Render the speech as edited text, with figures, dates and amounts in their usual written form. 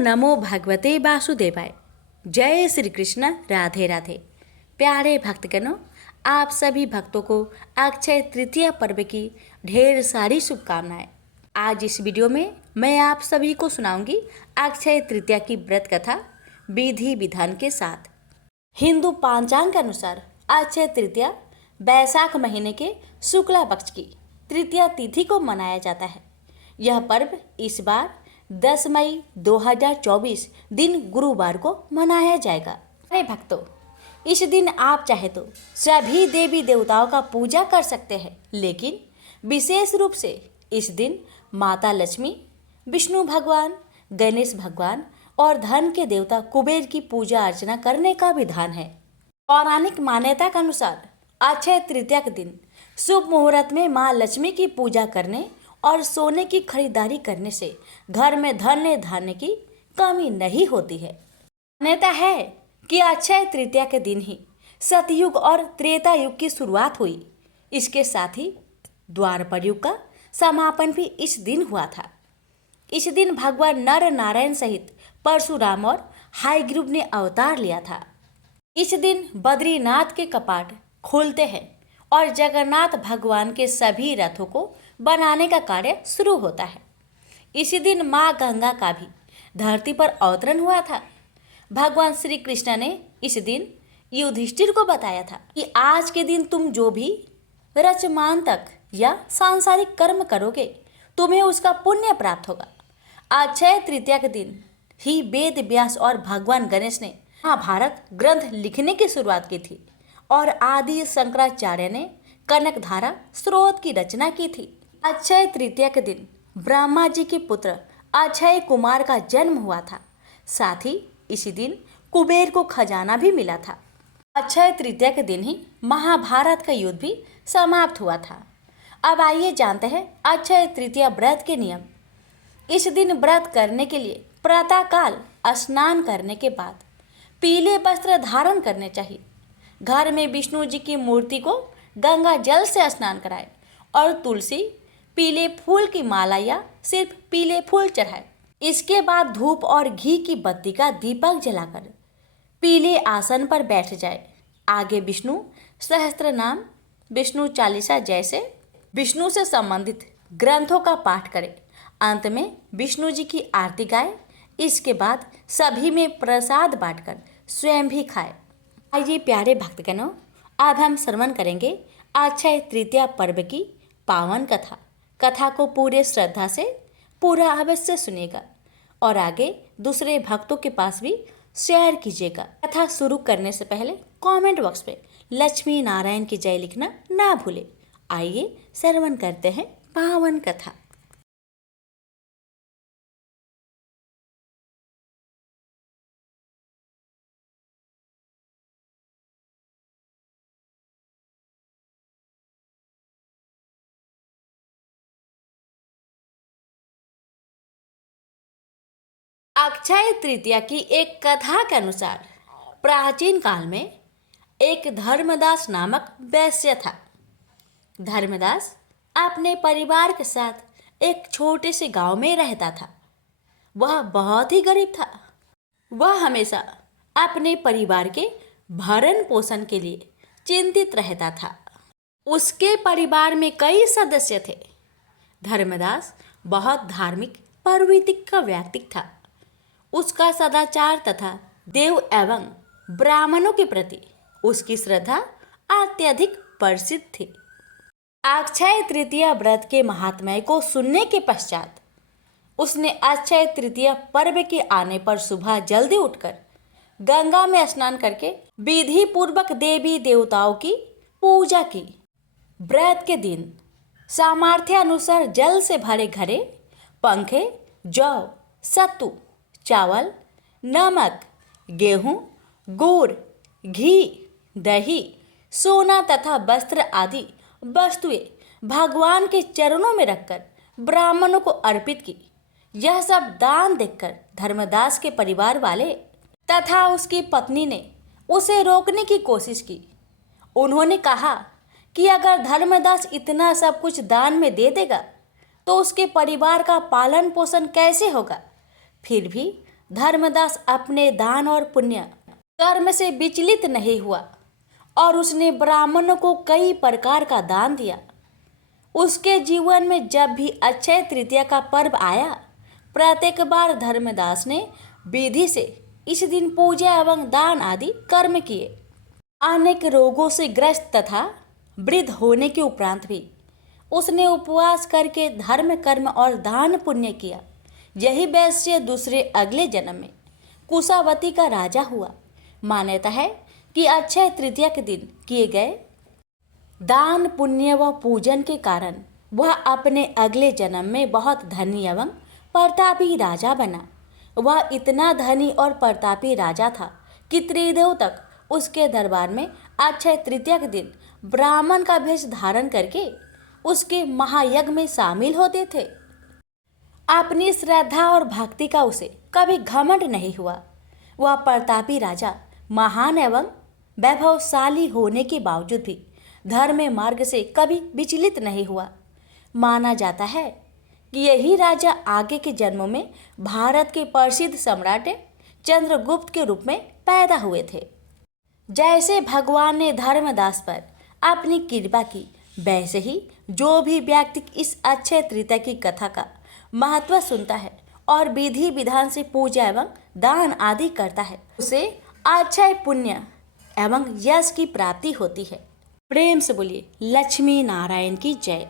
नमो भगवते वासुदेवाय। जय श्री कृष्ण, राधे राधे। प्यारे भक्तगणों, आप सभी भक्तों को अक्षय तृतीया पर्व की ढेर सारी शुभकामनाएं। आज इस वीडियो में मैं आप सभी को सुनाऊंगी अक्षय तृतीया की व्रत कथा विधि विधान के साथ। हिंदू पांचांग के अनुसार अक्षय तृतीया बैसाख महीने के शुक्ला पक्ष की तृतीया तिथि को मनाया जाता है। यह पर्व इस बार 10 मई 2024 दिन गुरुवार को मनाया जाएगा। अरे भक्तों, इस दिन आप चाहे तो सभी देवी देवताओं का पूजा कर सकते हैं, लेकिन विशेष रूप से इस दिन माता लक्ष्मी, विष्णु भगवान, गणेश भगवान और धन के देवता कुबेर की पूजा अर्चना करने का विधान है। पौराणिक मान्यता के अनुसार अक्षय तृतीया के दिन शुभ मुहूर्त में मां लक्ष्मी की पूजा करने और सोने की खरीदारी करने से घर में धन्य धान्य की कमी नहीं होती है। मान्यता है कि अक्षय तृतीया के दिन ही सतयुग और त्रेता युग की शुरुआत हुई। इसके साथ ही द्वापर युग का समापन भी इस दिन हुआ था। इस दिन भगवान नर नारायण सहित परशुराम और हयग्रीव ने अवतार लिया था। इस दिन बद्रीनाथ के कपाट खुलते हैं और जगन्नाथ भगवान के सभी रथों को बनाने का कार्य शुरू होता है। इसी दिन माँ गंगा का भी धरती पर अवतरण हुआ था। भगवान श्री कृष्ण ने इस दिन युधिष्ठिर को बताया था कि आज के दिन तुम जो भी रचमांतक या सांसारिक कर्म करोगे, तुम्हें उसका पुण्य प्राप्त होगा। अक्षय तृतीया के दिन ही वेद व्यास और भगवान गणेश ने महाभारत ग्रंथ लिखने की शुरुआत की थी और आदि शंकराचार्य ने कनकधारा स्रोत की रचना की थी। अक्षय तृतीया के दिन ब्रह्मा जी के पुत्र अक्षय कुमार का जन्म हुआ था। साथ ही इसी दिन कुबेर को खजाना भी मिला था। अक्षय तृतीया के दिन ही महाभारत का युद्ध भी समाप्त हुआ था। अब आइए जानते हैं अक्षय तृतीया व्रत के नियम। इस दिन व्रत करने के लिए प्रातःकाल स्नान करने के बाद पीले वस्त्र धारण करने चाहिए। घर में विष्णु जी की मूर्ति को गंगा जल से स्नान कराएं और तुलसी, पीले फूल की माला या सिर्फ पीले फूल चढ़ाएं। इसके बाद धूप और घी की बत्ती का दीपक जलाकर पीले आसन पर बैठ जाए। आगे विष्णु सहस्त्र नाम, विष्णु चालीसा जैसे विष्णु से संबंधित ग्रंथों का पाठ करें। अंत में विष्णु जी की आरती गाए। इसके बाद सभी में प्रसाद बांटकर स्वयं भी खाए। आइए प्यारे भक्तगणों, अब हम श्रवण करेंगे अक्षय तृतीया पर्व की पावन कथा। कथा को पूरे श्रद्धा से पूरा अवश्य सुनेगा और आगे दूसरे भक्तों के पास भी शेयर कीजिएगा। कथा शुरू करने से पहले कमेंट बॉक्स में लक्ष्मी नारायण की जय लिखना ना भूले। आइए श्रवण करते हैं पावन कथा। अक्षय तृतीया की एक कथा के अनुसार प्राचीन काल में एक धर्मदास नामक वैश्य था। धर्मदास अपने परिवार के साथ एक छोटे से गांव में रहता था। वह बहुत ही गरीब था। वह हमेशा अपने परिवार के भरण पोषण के लिए चिंतित रहता था। उसके परिवार में कई सदस्य थे। धर्मदास बहुत धार्मिक प्रवृत्ति का व्यक्ति था। उसका सदाचार तथा देव एवं ब्राह्मणों के प्रति उसकी श्रद्धा अत्यधिक प्रसिद्ध थी। अक्षय तृतीया व्रत के महात्म्य को सुनने के पश्चात उसने अक्षय तृतीया पर्व के आने पर सुबह जल्दी उठकर गंगा में स्नान करके विधि पूर्वक देवी देवताओं की पूजा की। व्रत के दिन सामर्थ्य अनुसार जल से भरे घड़े, पंखे, जौ, सत्तू, चावल, नमक, गेहूं, गुड़, घी, दही, सोना तथा वस्त्र आदि वस्तुएं भगवान के चरणों में रखकर ब्राह्मणों को अर्पित की। यह सब दान देखकर धर्मदास के परिवार वाले तथा उसकी पत्नी ने उसे रोकने की कोशिश की। उन्होंने कहा कि अगर धर्मदास इतना सब कुछ दान में दे देगा तो उसके परिवार का पालन पोषण कैसे होगा। फिर भी धर्मदास अपने दान और पुण्य कर्म से विचलित नहीं हुआ और उसने ब्राह्मणों को कई प्रकार का दान दिया। उसके जीवन में जब भी अक्षय तृतीया का पर्व आया, प्रत्येक बार धर्मदास ने विधि से इस दिन पूजा एवं दान आदि कर्म किए। अनेक रोगों से ग्रस्त तथा वृद्ध होने के उपरांत भी उसने उपवास करके धर्म कर्म और दान पुण्य किया। यही वैश्य दूसरे अगले जन्म में कुशावती का राजा हुआ। मान्यता है कि अक्षय तृतीया के दिन किए गए दान पुण्य व पूजन के कारण वह अपने अगले जन्म में बहुत धनी एवं प्रतापी राजा बना। वह इतना धनी और प्रतापी राजा था कि त्रिदेव तक उसके दरबार में अक्षय तृतीया के दिन ब्राह्मण का वेश धारण करके उसके महायज्ञ में शामिल होते थे। अपनी श्रद्धा और भक्ति का उसे कभी घमंड नहीं हुआ। वह प्रतापी राजा महान एवं वैभवशाली होने के बावजूद भी धर्म मार्ग से कभी विचलित नहीं हुआ। माना जाता है कि यही राजा आगे के जन्मों में भारत के प्रसिद्ध सम्राट चंद्रगुप्त के रूप में पैदा हुए थे। जैसे भगवान ने धर्मदास पर अपनी कृपा की, वैसे ही जो भी व्यक्ति इस अक्षय तृतीया की कथा का महत्व सुनता है और विधि विधान से पूजा एवं दान आदि करता है, उसे अक्षय पुण्य एवं यश की प्राप्ति होती है। प्रेम से बोलिए लक्ष्मी नारायण की जय।